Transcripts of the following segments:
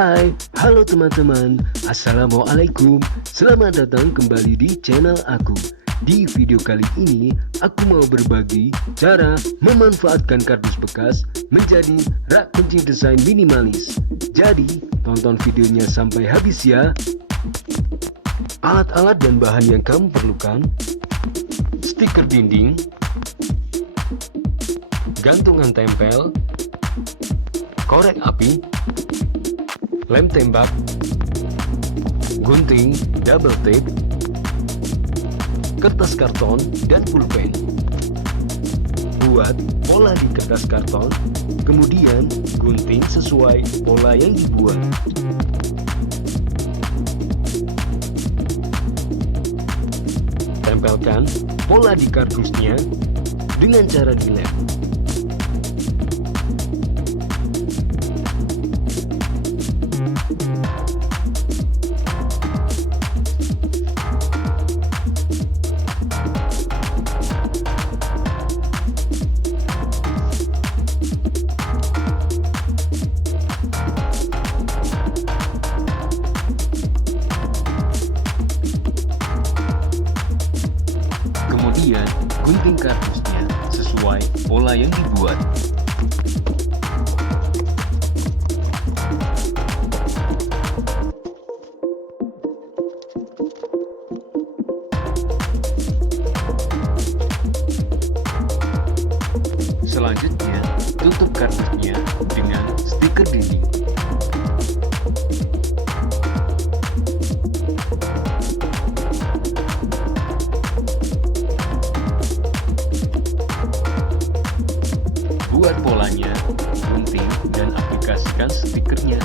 Hai, halo teman-teman. Assalamualaikum. Selamat datang kembali di channel aku. Di video kali ini, aku mau berbagi cara memanfaatkan kardus bekas menjadi rak kunci desain minimalis. Jadi, tonton videonya sampai habis ya. Alat-alat dan bahan yang kamu perlukan: stiker dinding, gantungan tempel, korek api, lem tembak, gunting, double tape, kertas karton, dan pulpen. Buat pola di kertas karton, kemudian gunting sesuai pola yang dibuat. Tempelkan pola di kardusnya dengan cara dilem. Kemudian, gunting kardusnya sesuai pola yang dibuat. Selanjutnya, tutup kardusnya dengan stiker dinding. Buat polanya, gunting, dan aplikasikan stikernya.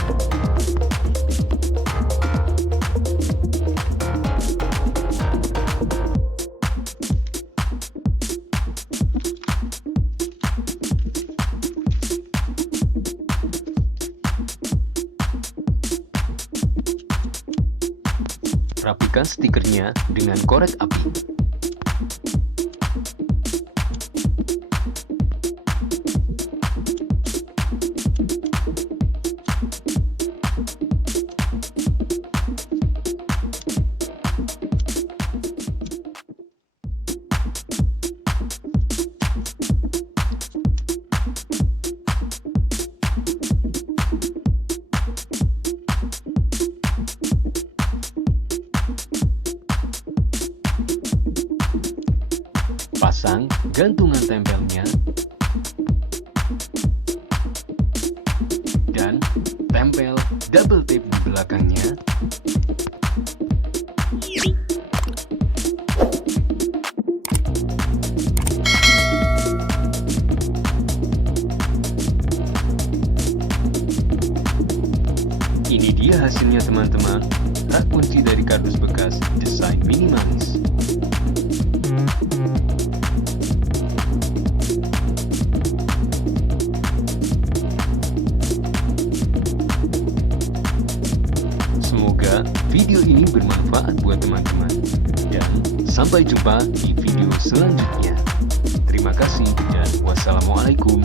Rapikan stikernya dengan korek api. Pasang gantungan tempelnya dan tempel double tape di belakangnya. Ini dia hasilnya teman-teman, rak kunci dari kardus bekas desain minimalis. Semoga video ini bermanfaat buat teman-teman, dan sampai jumpa di video selanjutnya. Terima kasih dan wassalamualaikum.